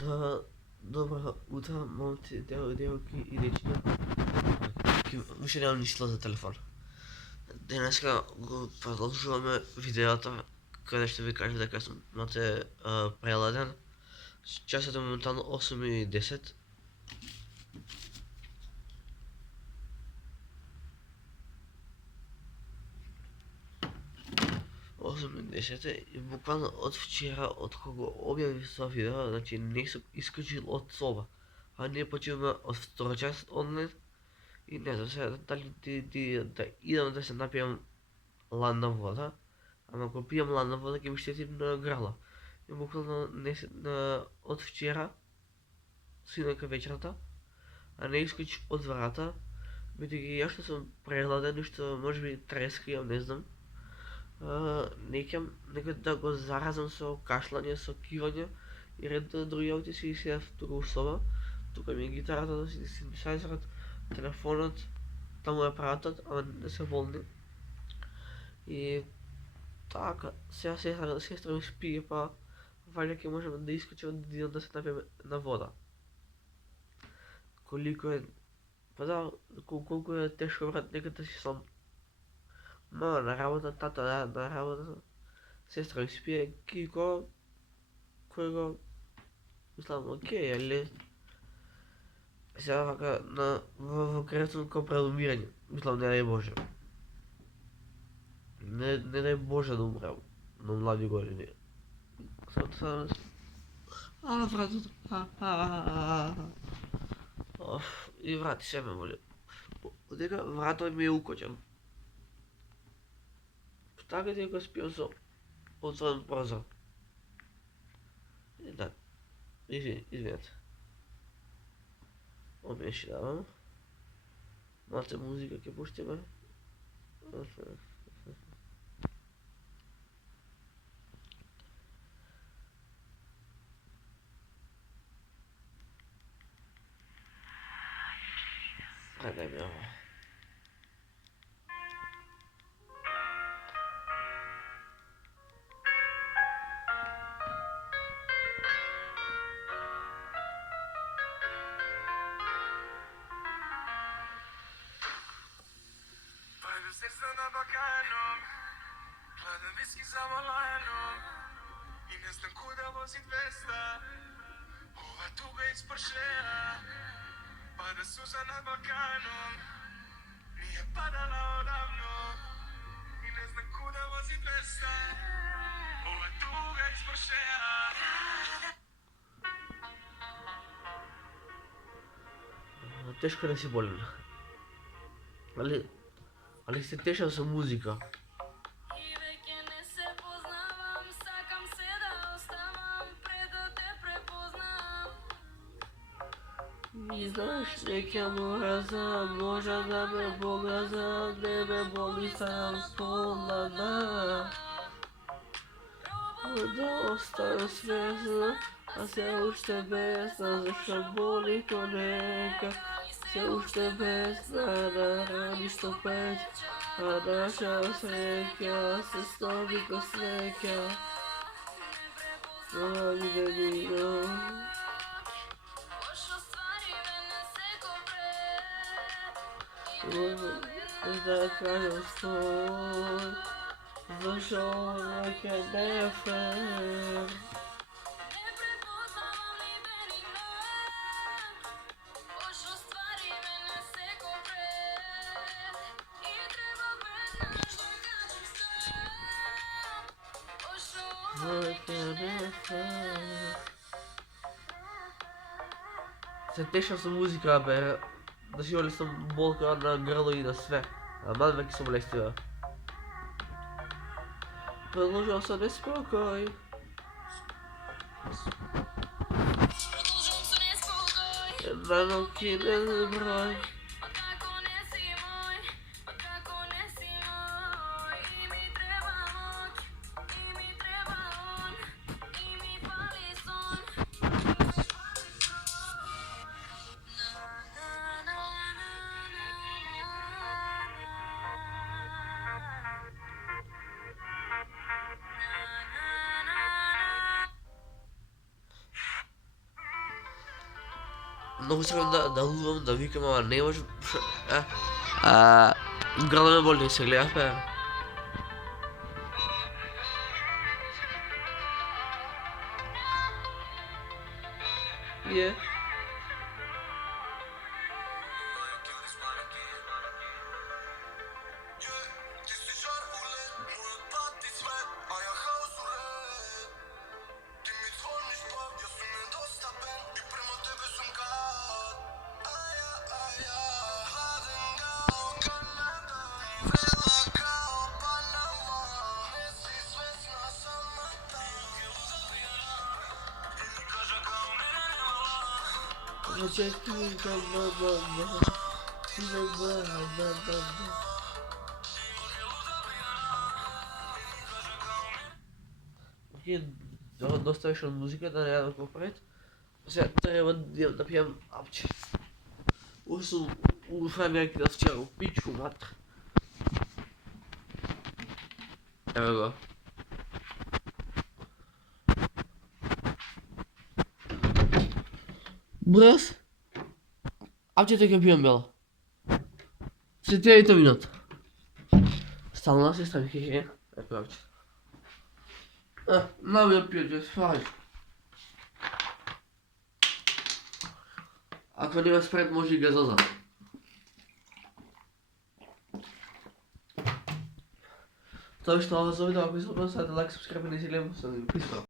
Доброго утра, моите девойки и дечки. Više nemam ništa za telefon. Днеска го продължуваме видеото, къде ще ви кажа дека съм преладен. Часът е моментално 8:10. 8:10 и буквално от вчера, от кога обявих това видео, значи не съм изкачил от соба. А ние почиваме от втора част онлайн и не знам сега дали да идам да се напием ладна вода. Ама ако пием ладна вода, ќе ми щетим на грала. И буквално от вчера, синака вечерта, а не изкачих от врата, бидејќи јас што сум преладен и што може би трескријам, не знам. Нека да го заразам со кашлање, со кивање и ред други работи си седев тука у соба. Тука ми е гитарата, синтезајзерот, телефонот, таму е апаратот, ама не се волни. И така, сега сестра ми спие, па валја ќе можеме да искачаме да идем да се напиеме на вода. Колико е, па да, колко е тешко брат, некада си сам. Мама на работа, тата на работа, сестра ми спие, Кико, кој го, мислам, окей, али, сега вака во креветот ко предумирање, мислам, не дај Боже. Не дај Боже да умрем на млади години. Вратот. И врати се ме боли. Одека вратот ми е укочен. Така дека спиам со отворен прозор. И да, извинете. Опet ще давам. Малце музика ќе пуштиме. Дай ми ово. Sexta na bacano, gledam viski za volanom i ne znam kuda vozit vesta. Ova tuga ispršeja, pada suza nad Balkanom, nije padala odavno i ne znam kuda vozit vesta. Ova tuga ispršeja. Тешко да си болен. Ali se tešao sa muzika. I znaš neka mraza, možda da me bogaza, ne me boli sam pola dana. Da ostanu svjesna, a se ušte besna, zašto boli ko neka. Se ušte besna, da radiš to peć, a naša sreća se stovi ko sreća. Mami vedino. Da kažem stoj, zašto neke ne fair. Se tešao sam muzika, bе. Doživjeli sam bolka na grlu i na sve. A man već sam bolestiva. Продолжал sam nespokoj. Na noki ne broj. много се да лувам, да викам, ама не може. Главно ме боли, се гледах, бе. Ти си жар улет, моят път ти свет, а я хаос уред. Ти ми звъниш пак, я съм недостъпен и према тебе съм кат. Хладен гал, Канада, вела као, Панама. Не си свестна самата. И ми кажа као мене немала. Окей, доста беше от музиката, няма да го правят. Сега трябва да пием апче. Усъл, уфамяки да вчера, пичко матра. Evo ga. Brez? Apče take pijem bela. Se ti je to minut. Stalno se stavim hehe. Eto apče. Não eu pijem, faz. Ako nema spred, može ga zazad. To je što ovo za video, ako se odnosite, like, subscribe, ne si lemo, sam pisao.